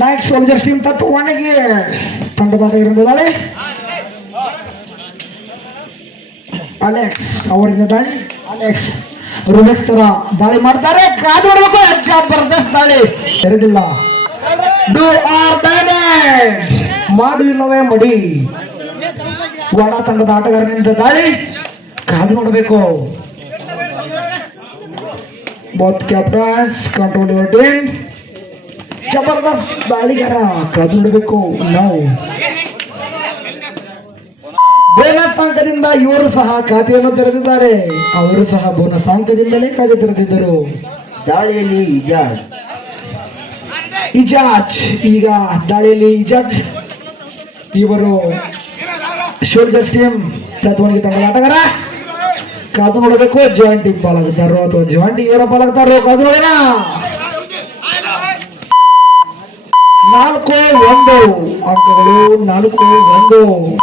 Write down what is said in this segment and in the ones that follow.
Nayak soldiers team ತತ್ವನಿಗೆ ತಂಡದಾಟ ಇರುವುದಾಳೆ Alex ಅವರಿಂದ ದಾಳಿ. Alex ರುಲೆಕ್ಸ್ ತರ ದಾಳಿ ಮಾಡ್ತಾರೆ. ಕಾದು ನೋಡಬೇಕು. ಜಬರ್ದಸ್ತ್ ದಾಳಿ ತೆರೆದಿಲ್ಲ. ಡೂ ಆರ್ ಡೈನೆಡ್ ಮಾಡುವಿಲ್ಲವೇ ಮಡಿ. ವಡ ತಂಡದ ಆಟಗಾರನಿಂದ ದಾಳಿ. ಕಾದು ನೋಡಬೇಕು. Both captains control your team. ಜಬರ್ದಸ್ತ್ ದಾಳಿಗಾರ ಕಾದು ನೋಡಬೇಕು. ನಾವು ಬೋನಸ್ ಅಂಕದಿಂದ ಇವರು ಸಹ ಖಾತೆಯನ್ನು ತೆರೆದಿದ್ದಾರೆ. ಅವರು ಸಹ ಬೋನಸ್ ಅಂಕದಿಂದಲೇ ಖಾತೆ ತೆರೆದಿದ್ದರು. ದಾಳಿಯಲ್ಲಿ ಇಜಾಜ್ ಈಗ ದಾಳಿಯಲ್ಲಿ ಇಜಾಜ್ ಇವರು ಶೋಲ್ಜರ್ಸ್ ಟೀಮ್ ತತ್ವನಿಗೆ ತಂಡದ ಆಟಗಾರ. ಕಾದು ನೋಡಬೇಕು. ಜಾಯಿಂಟ್ ಟೀಮ್ ಪಾಲಾಗುತ್ತಾರೋ ಅಥವಾ ಜಾಯಿಂಟ್ ಇವರ ಪಾಲಾಗುತ್ತಾರೋ ಕಾದು ನೋಡೋಣ. 4-1 ಅಂಕಗಳು. 4-1.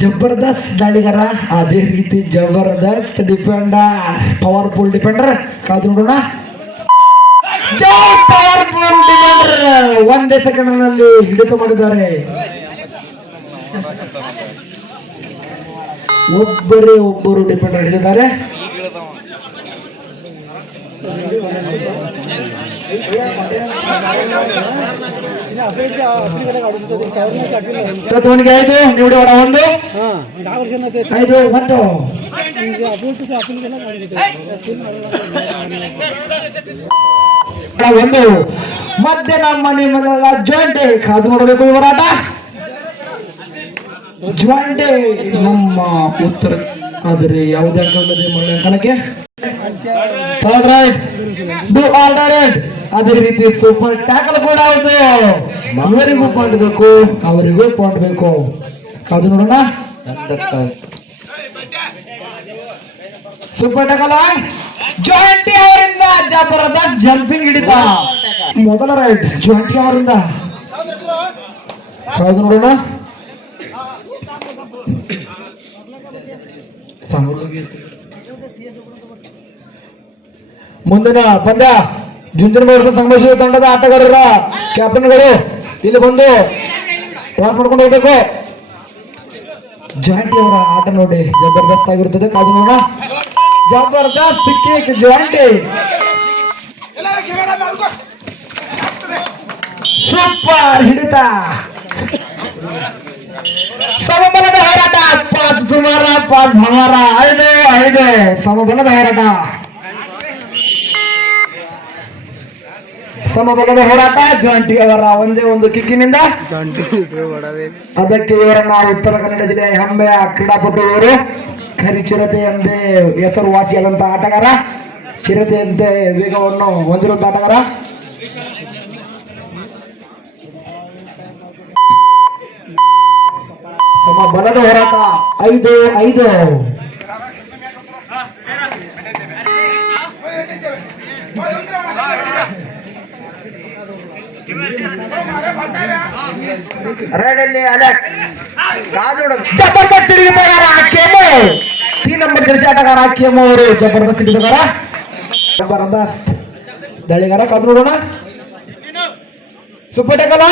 ಜಬರ್ದಸ್ತ್ ದಾಳಿಗಾರ ಅದೇ ರೀತಿ ಜಬರ್ದಸ್ತ್ ಡಿಫೆಂಡರ್, ಪವರ್ಫುಲ್ ಡಿಫೆಂಡರ್. ಕಾದು ನೋಡೋಣ. ಪವರ್ಫುಲ್ ಡಿಫೆಂಡರ್ ಒಂದೇ ಸೆಕೆಂಡ್ ನಲ್ಲಿ ಹಿಡಿತ ಮಾಡಿದ್ದಾರೆ. ಒಬ್ಬರು ಡಿಫೆಂಡರ್ ಹಿಡಿದಿದ್ದಾರೆ. ತತ್ವನಿಗೆ 5 ನಿವಡಿ ವಡ 1 5-1. ಮಧ್ಯ ನಮ್ಮ ನಿಮ್ಮಲ್ಲ ಜಾಯಿಂಟ್. ಕಾದು ನೋಡಬೇಕು ಈ ಹೋರಾಟ. ಜಾಯಿಂಟ್ ನಮ್ಮ ಉತ್ತರ ಆದರೆ ಯಾವುದೇ ಅಂಕವಿಲ್ಲದೆ ಅಂಕಣಕ್ಕೆ. ಅದೇ ರೀತಿ ಸೂಪರ್ ಟ್ಯಾಕಲ್ ಕೂಡ ಹೌದು. ಇವರಿಗೂ ಪಾಯಿಂಟ್ ಬೇಕು, ಅವರಿಗೂ ಪಾಯಿಂಟ್ ಬೇಕು. ಕಾದು ನೋಡೋಣ. ಸೂಪರ್ ಟ್ಯಾಕಲ್ ಜಾಯಿಂಟಿ ಅವರಿಂದ ಜಬರ್ದಸ್ತ್ ಜಂಪಿಂಗ್ ಹಿಡಿತ. ಮೊದಲ ರೈಟ್ ಜಾಯಿಂಟಿ ಅವರಿಂದ. ಕಾದು ನೋಡೋಣ. ಮುಂದಿನ ಪಂದ್ಯ ಜುಂಜನಗೌಡ ಸಂಘರ್ಷ ತಂಡದ ಆಟಗಾರರ ಕ್ಯಾಪ್ಟನ್ಗಳು ಇಲ್ಲಿ ಬಂದು ಕ್ರಾಸ್ ಮಾಡ್ಕೊಂಡು ಹೋಗ್ಬೇಕು. ಜಾಯಿಂಟಿ ಅವರ ಆಟ ನೋಡಿ ಜಬರ್ದಸ್ತ್ ಆಗಿರುತ್ತದೆ. ಕಾದು ನೋಡೋಣ. ಜಬರ್ದಸ್ತ್ ಕಿಕ್ ಜಾಯಿಂಟಿ. ಸೂಪರ್ ಹಿಡಿತ. ಸಮಬಲದ ಹೋರಾಟ. 5 ಸುಮಾರ 5 ಹಮಾರ 5 ಸಮಬಲದ ಹೋರಾಟ. ಸಮಬಲದ ಹೋರಾಟ. ಜಾಯಿಂಟಿ ಅವರ ಒಂದೇ ಒಂದು ಕಿಕ್ಕಿನಿಂದ ಅದಕ್ಕೆ ಇವರನ್ನ ಉತ್ತರ ಕನ್ನಡ ಜಿಲ್ಲೆಯ ಹೆಮ್ಮೆಯ ಕ್ರೀಡಾಪಟು ಇವರು. ಕರಿಚಿರತೆ ಎಂದೇ ಹೆಸರುವಾಸಿಯಾದಂತಹ ಆಟಗಾರ. ಚಿರತೆಯಂತೆ ವೇಗವನ್ನು ಹೊಂದಿರುವಂತಹ ಆಟಗಾರ. ಸಮಬಲದ ಹೋರಾಟ. 5-5. ರೆಡಲ್ಲಿ ಅಲೆಕ್ಸ್. ಜಬರ್ದಸ್ತ್ ಹಿಡಿತಗಾರ ಕೆಮೋ. 3 ನಂಬರ್ ಜರ್ಸಿ ಆಟಗಾರ ಕೆಮೋ ಅವರು ಜಬರ್ದಸ್ತ್ ಹಿಡಿತಗಾರ. ಜಬರ್ದಸ್ತ್ ದಾಳಿಗಾರ. ಕಾದು ನೋಡೋಣ. Super tackle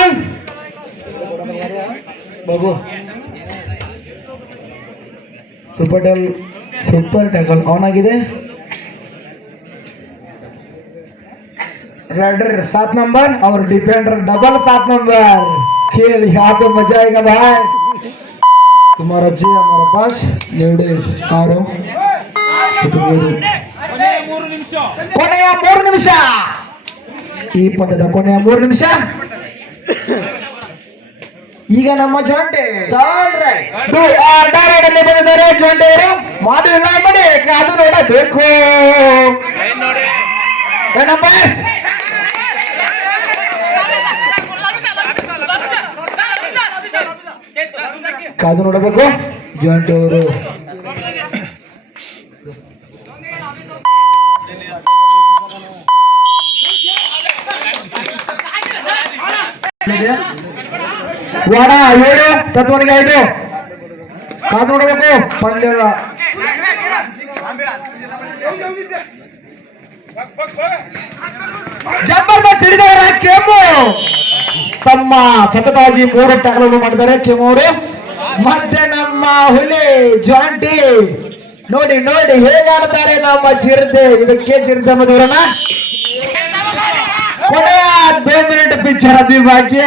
Babu. Super tackle on ಆಗಿದೆ. राइडर 7 नंबर और डिफेंडर डबल 7 नंबर. खेल यहाँ पे मजा आएगा भाई. तुम्हारा जी हमारा पास लेडीज आरो ಕೊನೆಯ 3 ನಿಮಿಷ. ಈ ಪಂದ್ಯದ ಕೊನೆಯ 3 ನಿಮಿಷ. ಈಗ ನಮ್ಮ ಜೊಂಟೆ ಬಂದಿದ್ದಾರೆ. ಜೊಂಟೆಯರು ಮಾಡಿಲ್ಲ ಮಾಡಿ ಕಾದು ನೋಡಬೇಕು. ಕಾದು ನೋಡಬೇಕು. ಜಾಯಿಂಟ್ ಅವರು ವಾಡ 7 ತತ್ವನಿಗೆ 5 ಕಾದು ನೋಡಬೇಕು ಪಂದ್ಯ ಜಬರ್ದಸ್ತ್ ಹಿಡಿದವರ ಕೆಮ್ಮು ತಮ್ಮ ಸತತವಾಗಿ 3 ಟ್ಯಾಕಲ್ ಮಾಡಿದ್ದಾರೆ ಕೆಮ್ಮು ಅವರು. ಮತ್ತೆ ನಮ್ಮ ಹುಲಿ ಜಾಂಟಿ ನೋಡಿ ನೋಡಿ ಹೇಗಾಡ್ತಾರೆ ನಮ್ಮ ಚಿರತೆ. ಇದಕ್ಕೆ ಚಿರತೆ ಅನ್ನೋದವರನ್ನ ಕೊನೆಯ 2 ಮಿನಿಟ್ ಪಿಕ್ಚರ್ ಅಭಿ ಬಾಕಿ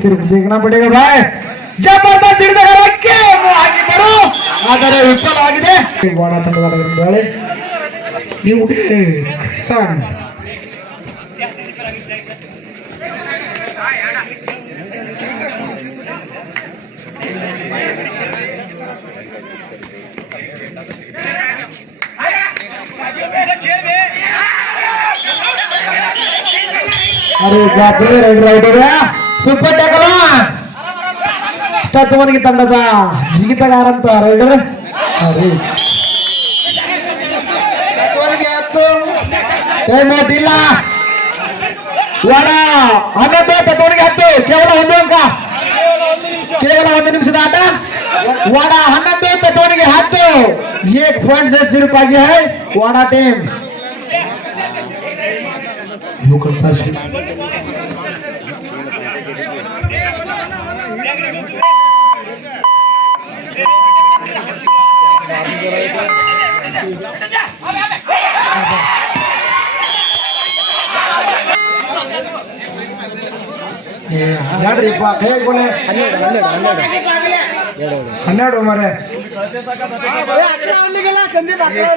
ಸಿರ್ಫ್ देखना पड़ेगा भाई. ಜಬರ್ದಸ್ತ್ ಹಿಡಿದವರ ಕೆಮ್ಮು ಹಾಕಿದರು ಆದರೆ ವಿಫಲವಾಗಿದೆ. ವಾಡ ತಂಡದ ನೀವು ಸರ್ अरे बापरे ರೈಡರ್ ಔಟ್ ಇದೆ. ಸೂಪರ್ ಟ್ಯಾಕಲ್ ತತ್ವನಿಗೆ ತಂಡದ ಜಿಗಿತಗಾರ ಅಂತ ರೈಡರ್. ಅರೆ ಟೈಮ್ ಔಟ್ ಇಲ್ಲ. ವಾಡ 11 ತತ್ವನಿಗೆ 10 ಕೇವಲ 1 ಅಂಕ ಕೇವಲ 1 ನಿಮಿಷದ ಆಟ. वाड़ा 11 तत्वनिಗೆ 10 1 पॉइंट से सिर्फ आगे है वाड़ा टीम. यू करता है ಯಾಡ್ರಿಪ್ಪ ಹೇಗೆ ಬೋಲೆ 12 ಮರೆ ಸಂದೀಪ್ ಅಲ್ಲಿಗೆಲ್ಲ